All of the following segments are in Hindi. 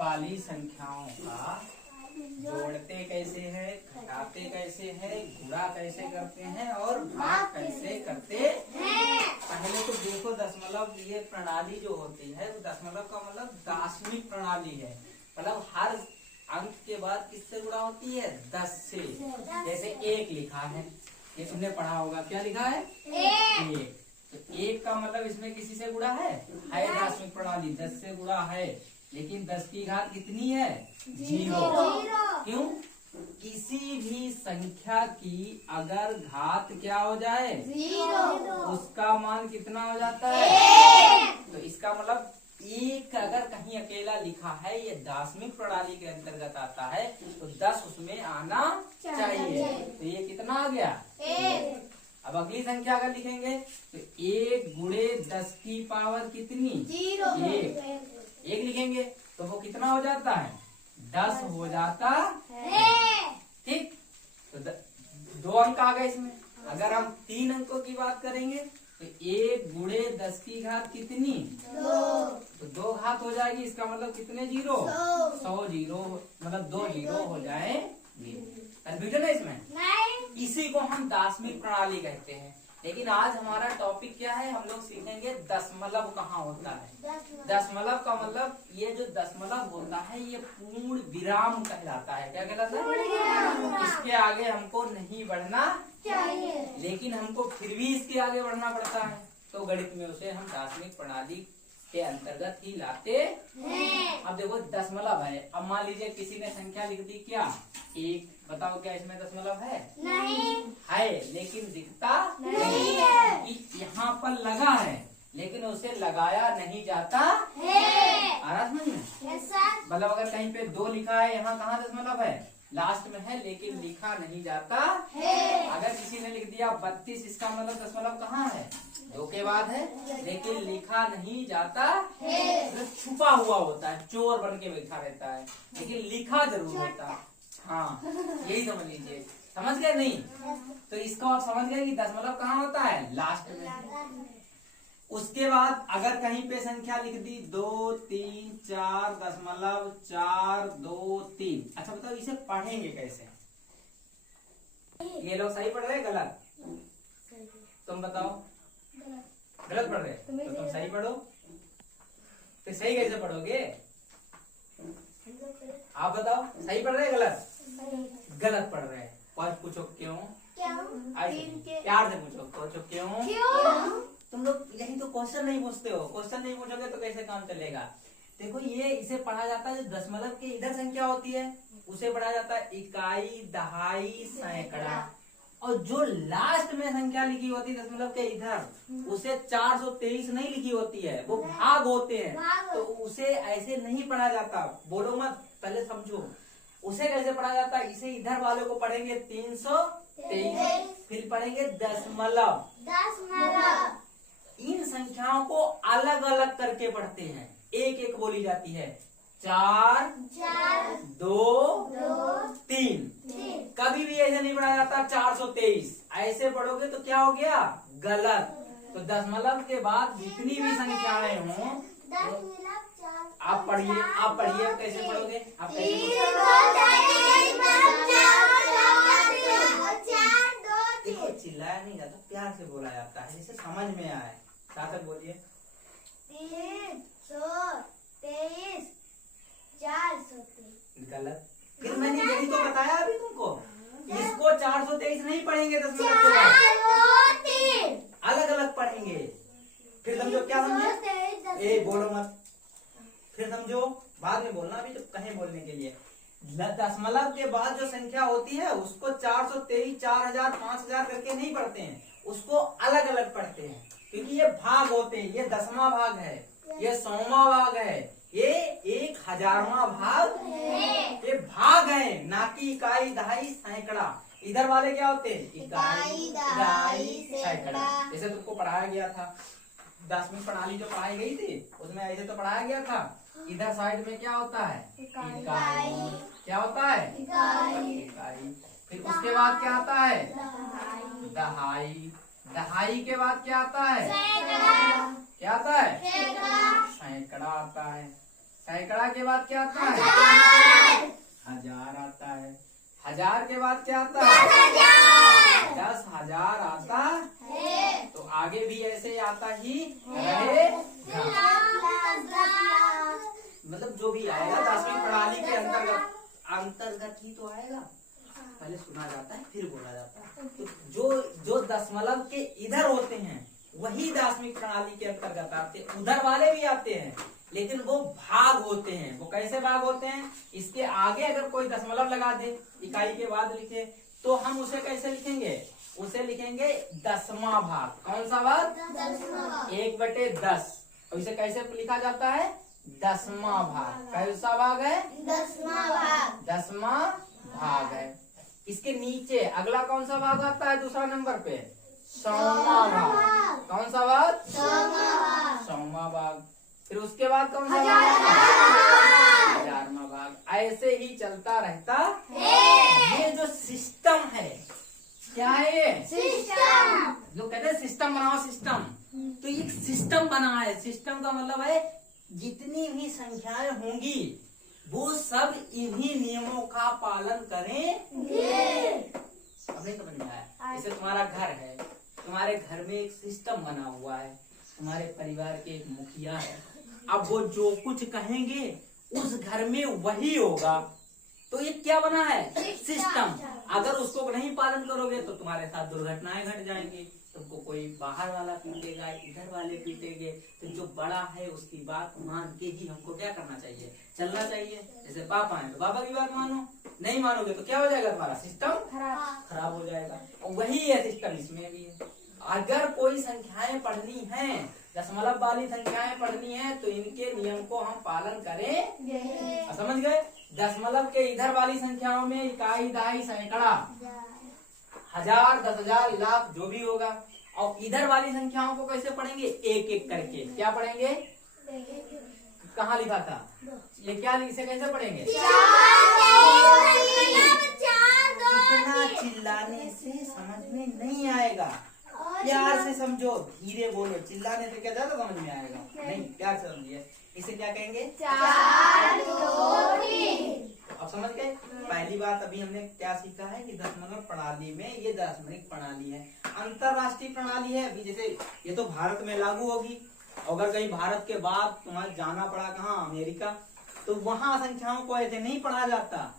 वाली संख्याओं का जोड़ते कैसे हैं, घटाते कैसे हैं, गुणा कैसे करते हैं और भाग कैसे करते हैं। पहले तो देखो दशमलव ये प्रणाली जो होती है वो दशमलव का मतलब दाशमिक प्रणाली है। मतलब हर अंक के बाद किससे गुणा होती है? 10 से। जैसे 1 लिखा है, ये तुमने पढ़ा होगा, क्या लिखा है? 1। तो 1 का मतलब इसमें किसी से गुणा है दाशमिक प्रणाली, 10 से गुणा है। लेकिन 10 की घात कितनी है? 0। क्यों? किसी भी संख्या की अगर घात क्या हो जाए? 0, उसका मान कितना हो जाता है? तो इसका मतलब 1 अगर कहीं अकेला लिखा है, ये दाशमिक प्रणाली के अंतर्गत आता है, तो 10 उसमें आना चाहिए। तो ये कितना आ गया? 1। अब अगली संख्या अगर लिखेंगे तो 1 गुणे 10 की पावर कितनी? 0। 1 लिखेंगे तो वो कितना हो जाता है? 10 हो जाता है। ठीक, तो 2 अंक आ गए इसमें। अगर हम 3 अंकों की बात करेंगे तो 1 गुणे 10 की घात कितनी? 2। तो 2 घात हो जाएगी, इसका मतलब कितने जीरो? 100 जीरो, मतलब 2 जीरो हो जाएंगे। कन्फ्यूजन है इसमें? नहीं। इसी को हम दाशमिक प्रणाली कहते हैं। लेकिन आज हमारा टॉपिक क्या है? हम लोग सीखेंगे दशमलव कहाँ होता है। दशमलव का मतलब ये जो दशमलव होता है ये पूर्ण विराम कहलाता है। क्या कहलाता है? इसके आगे हमको नहीं बढ़ना चाहिए, लेकिन हमको फिर भी इसके आगे बढ़ना पड़ता है। तो गणित में उसे हम दाशमिक प्रणाली के अंतर्गत ही लाते हैं। अब देखो दशमलव है, अब मान लीजिए किसी ने संख्या लिख दी क्या? 1। बताओ क्या इसमें दशमलव है? नहीं है, लेकिन दिखता नहीं है। कि यहाँ पर लगा है लेकिन उसे लगाया नहीं जाता है। आ रहा समझ में? मतलब अगर कहीं पे 2 लिखा है, यहाँ कहाँ दशमलव है? लास्ट में है, लेकिन लिखा नहीं जाता है। अगर किसी ने लिख दिया 32, इसका मतलब दशमलव कहाँ है? 2 के बाद है, लेकिन लिखा नहीं जाता है। मतलब छुपा हुआ होता है, चोर बन के बैठा रहता है, लेकिन लिखा जरूर होता है। हाँ, यही समझ लीजिए। समझ गए? नहीं तो इसका आप समझ गए कि दशमलव कहाँ होता है? लास्ट में। उसके बाद अगर कहीं पे संख्या लिख दी 2, 3, 4 दशमलव 4, 2, 3। अच्छा बताओ इसे पढ़ेंगे कैसे? ये लोग सही पढ़ रहे हैं गलत? तुम बताओ। गलत पढ़ रहे तो तुम सही पढ़ो। तो सही कैसे पढ़ोगे? आप बताओ, सही पढ़ रहे हैं गलत? गलत पढ़ रहे हैं। और पूछो क्यों? प्यार से पूछो क्यों? तुम लोग यही तो क्वेश्चन नहीं पूछते हो। क्वेश्चन नहीं पूछोगे तो कैसे काम चलेगा? देखो ये इसे पढ़ा जाता है, जो दशमलव के इधर संख्या होती है उसे पढ़ा जाता है इकाई, दहाई, सैकड़ा। और जो लास्ट में संख्या लिखी होती है दशमलव के इधर, उसे 423 नहीं लिखी होती है, वो भाग होते हैं। तो उसे ऐसे नहीं पढ़ा जाता। बोलो मत, पहले समझो उसे कैसे पढ़ा जाता है। इसे इधर वाले को पढ़ेंगे 323, फिर पढ़ेंगे दशमलव। इन संख्याओं को अलग अलग करके पढ़ते हैं, एक एक बोली जाती है। 4, 2, 3। कभी भी ऐसे नहीं पढ़ा जाता 423। ऐसे पढ़ोगे तो क्या हो गया? गलत। तो दशमलव के बाद जितनी भी संख्याएं हों आप पढ़िए। आप पढ़िए कैसे पढ़ोगे? आप देखो चिल्लाया नहीं जाता, प्यार से बोला जाता है, जिसे समझ में आए। सार्थक बोलिए। 323, 423। गलत। फिर मैंने यही तो बताया अभी तुमको। इसको 423 नहीं पढ़ेंगे दशमलव के बाद, अलग अलग पढ़ेंगे। फिर समझो, क्या समझे? ए बोलो मत, फिर समझो, बाद में बोलना, अभी तो कहें बोलने के लिए। दशमलव के बाद जो संख्या होती है उसको 423, 4000, 5000 करके नहीं पढ़ते हैं, उसको अलग अलग पढ़ते हैं। क्योंकि ये भाग होते हैं, ये 10वां भाग है, ये 100वां भाग है, ये 1000वां भाग है। ये भाग है, ना कि इकाई, दहाई, सैकड़ा। इधर वाले क्या होते हैं? इकाई, दहाई, सैकड़ा। जैसे तुमको पढ़ाया गया था, दाशमिक प्रणाली जो पढ़ाई गई थी उसमें ऐसे तो पढ़ाया गया था। इधर साइड में क्या होता है? इकाई। क्या होता है? इकाई। फिर उसके बाद क्या आता है? दहाई। दहाई के बाद क्या आता है? क्या आता है? सैकड़ा आता है। सैकड़ा के बाद क्या आता है? हजार आता है। हजार के बाद क्या आता है? 10,000 आता है। तो आगे भी ऐसे आता ही रहेगा। मतलब जो भी आएगा 10वीं प्रणाली के अंतर्गत ही तो आएगा। पहले सुना जाता है फिर बोला जाता है। तो जो दशमलव के इधर होते हैं वही 10वीं प्रणाली के अंतर्गत आते हैं। उधर वाले भी आते हैं लेकिन वो भाग होते हैं। वो कैसे भाग होते हैं? इसके आगे अगर कोई दशमलव लगा दे, इकाई के बाद लिखे, तो हम उसे कैसे लिखेंगे? उसे लिखेंगे 10वां भाग। कौन सा भाग? 1/10। और इसे कैसे लिखा जाता है? 10वां भाग। कैसा भाग है? 10वां भाग है। इसके नीचे अगला कौन सा भाग आता है? दूसरा नंबर पे 100वां भाग। कौन सा भाग? 100वां भाग। फिर उसके बाद कौन सा भाग? 1000वां भाग। ऐसे ही चलता रहता है। ये जो सिस्टम है, क्या है ये? सिस्टम। लोग कहते हैं सिस्टम बनाओ सिस्टम। तो एक सिस्टम बना है। सिस्टम का मतलब है जितनी भी संख्याएं होंगी वो सब इन्हीं नियमों का पालन करेंगे। अब नहीं समझ में आया? जैसे तुम्हारा घर है, तुम्हारे घर में एक सिस्टम बना हुआ है। तुम्हारे परिवार के एक मुखिया है। अब वो जो कुछ कहेंगे उस घर में वही होगा। तो ये क्या बना है? सिस्टम। अगर उसको नहीं पालन करोगे तो तुम्हारे साथ दुर्घटनाएं घट जाएंगी। तुमको कोई बाहर वाला पीटेगा, इधर वाले पीटेंगे। तो जो बड़ा है उसकी बात मान के ही हमको क्या करना चाहिए? चलना चाहिए। जैसे पापा है तो पापा की बात मानो, नहीं मानोगे तो क्या हो जाएगा? तुम्हारा सिस्टम खराब हो जाएगा। और वही है सिस्टम इसमें भी है। अगर कोई संख्याएं पढ़नी है, दशमलव वाली संख्याएं पढ़नी है, तो इनके नियम को हम पालन करें। समझ गए? दशमलव के इधर वाली संख्याओं में इकाई, दहाई, सैकड़ा, 1000, 10,000, लाख जो भी होगा। और इधर वाली संख्याओं को कैसे पढ़ेंगे? एक एक करके। क्या पढ़ेंगे? कहाँ लिखा था ये? क्या इसे कैसे पढ़ेंगे? इतना चिल्लाने से समझ में नहीं आएगा। प्यार से समझो, धीरे बोलो। चिल्लाने से क्या ज्यादा समझ में आएगा? नहीं, प्यार से समझिए। इसे क्या कहेंगे? 4, 2, 3। अब समझ गए? पहली बात अभी हमने क्या सीखा है कि दशमलव प्रणाली में ये दशमलव प्रणाली है। अंतरराष्ट्रीय प्रणाली है। अभी जैसे ये तो भारत में लागू होगी। अगर कहीं भारत के बाद तुम्हें जाना पड़ा कहाँ, अमेरिका, तो वहाँ संख्याओं को ऐसे नहीं पढ़ा जाता।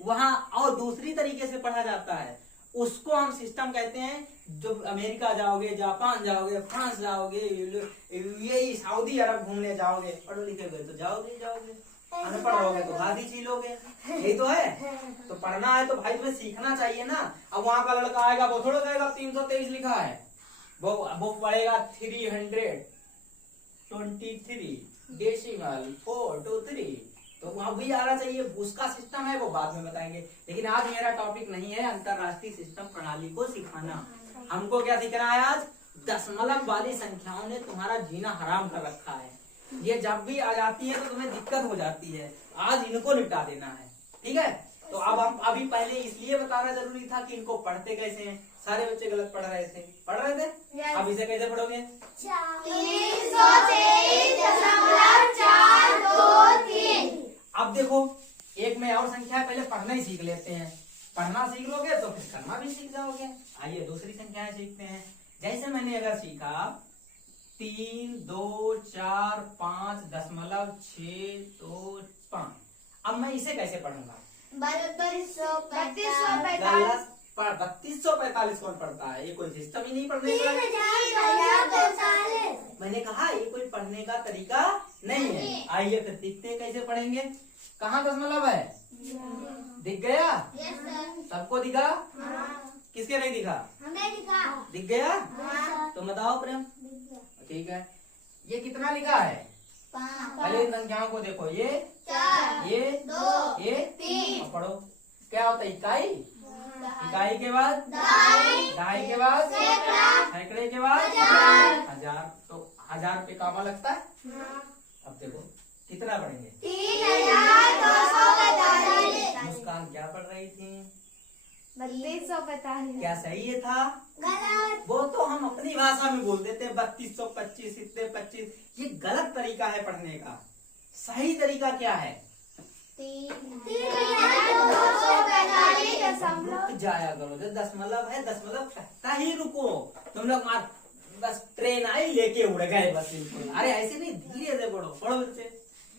वहाँ और दूसरी तरीके से पढ़ा जाता है। उसको हम सिस्टम कहते हैं। जो अमेरिका जाओगे, जापान जाओगे, फ्रांस जाओगे, यही सऊदी अरब घूमने जाओगे, पढ़ लिखे गए तो जाओगे। अनपढ़ रहोगे तो गादी छीलोगे। यही तो है। तो पढ़ना है तो भाई तुम्हें सीखना चाहिए ना। अब वहाँ का लड़का आएगा वो थोड़ा कहेगा 323 लिखा है, वो पढ़ेगा 323 डेसिमल 423। तो वहाँ भी आना चाहिए। उसका सिस्टम है, वो बाद में बताएंगे। लेकिन आज मेरा टॉपिक नहीं है अंतरराष्ट्रीय सिस्टम प्रणाली को सिखाना। हमको क्या सीखना है आज? दशमलव वाली संख्याओं ने तुम्हारा जीना हराम कर रखा है। ये जब भी आ जाती है तो तुम्हें दिक्कत हो जाती है। आज इनको निपटा देना है। ठीक है? तो अब हम अभी पहले इसलिए बताना जरूरी था कि इनको पढ़ते कैसे हैं। सारे बच्चे गलत पढ़ रहे थे। अब इसे कैसे पढ़ोगे? 323.423। अब देखो, एक में और संख्या है, पहले पढ़ना ही सीख लेते हैं। पढ़ना सीख लोगे तो फिर करना भी सीख जाओगे। आइए दूसरी संख्याएं सीखते हैं। जैसे मैंने अगर सीखा 3, 2, 4, 5, 0.625। अब मैं इसे कैसे पढ़ूंगा? 3245 कौन पढ़ता है? ये कोई सिस्टम ही नहीं पढ़ने का। मैंने कहा ये कोई पढ़ने का तरीका नहीं है। आइए फिर सीखते हैं कैसे पढ़ेंगे। कहाँ दशमलव है? दिख गया? सबको दिखा? किसके नहीं दिखा? हमें दिखा। दिख गया? तो बताओ प्रेम। ठीक है, ये कितना लिखा है? पहले इन संख्याओं को देखो। ये 4, ये 2, ये 3। पढ़ो। क्या होता है? इकाई। इकाई के बाद दहाई के बाद सैकड़े के बाद 1000। तो 1000 पे कामा लगता है। अब देखो कितना पढ़ेंगे? 3245। मुस्कान क्या पढ़ रही थी? 3245। क्या सही ये था? गलत। वो तो हम अपनी भाषा में बोल देते हैं 3225, इतने 25। ये गलत तरीका है पढ़ने का। सही तरीका क्या है? 3,245 रुक जाया करो, जो दशमलव है दशमलव कहता ही रुको। तुम लोग मार बस ट्रेन आई लेके उड़ गए बस बिल्कुल। अरे ऐसे नहीं, धीरे से पढ़ो, पढ़ो फिर से।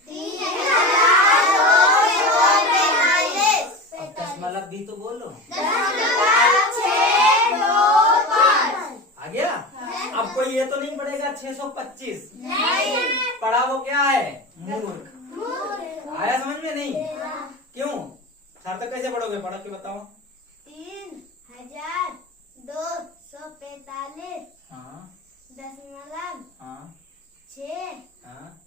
3,245 अब दशमलव भी तो बोलो। 625 आ गया? अब कोई ये तो नहीं पढ़ेगा 625 नहीं पढ़ा, वो क्या है? मूर्ख। आया समझ में? नहीं क्यों? सार्थक कैसे पढ़ोगे? पढ़ो के बताओ। 3,245 हाँ दशमलव हाँ 6 हाँ,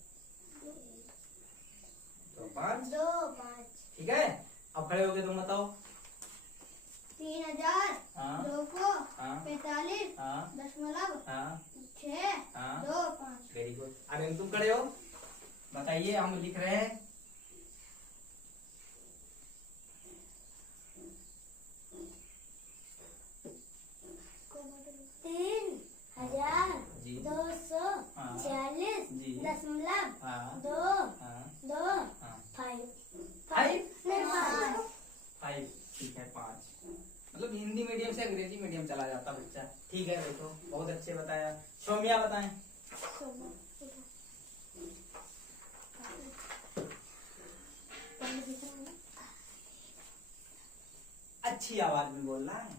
तो 5। 25 ठीक है, अब खड़े होके तुम बताओ। 3,245 हाँ दशमलव हाँ 625 वेरी गुड। अरे तुम खड़े हो, बताइए, हम लिख रहे हैं। जी 3,246 जी दशमलव हाँ 2 हाँ 2 हाँ 5 5 5 5 ठीक है 5। मतलब हिंदी मीडियम से अंग्रेजी मीडियम चला जाता बच्चा। ठीक है, देखो बहुत अच्छे बताया। सौम्या बताएं। अच्छी आवाज में बोलना है।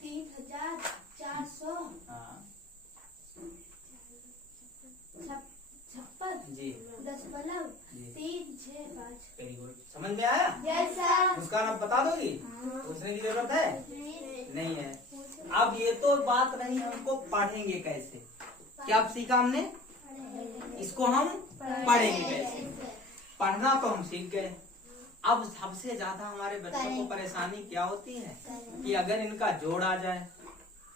3,456 हाँ जी दशमलव जी 365 वेरी गुड। समझ में आया? यस सर मुस्कान अब बता दोगी? पूछने की जरूरत है? नहीं है। अब ये तो बात नहीं, हमको पढ़ेंगे कैसे? क्या सीखा हमने? इसको हम पढ़ेंगे कैसे? पढ़ना तो हम सीख गए। अब सबसे ज्यादा हमारे बच्चों को परेशानी क्या होती है कि अगर इनका जोड़ आ जाए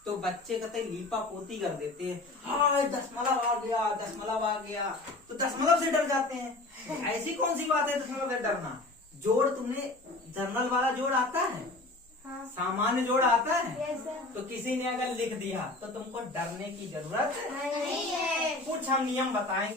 तो बच्चे कतई लीपा पोती कर देते हैं। हाय दशमलव आ गया, दशमलव आ गया, तो दशमलव से डर जाते हैं। ऐसी कौन सी बात है दशमलव से डरना? जोड़ तुमने जर्नल वाला जोड़ आता है? हाँ सामान्य जोड़ आता है? यस सर तो किसी ने अगर लिख दिया तो तुमको डरने की जरूरत नहीं है कुछ हम नियम बताएंगे।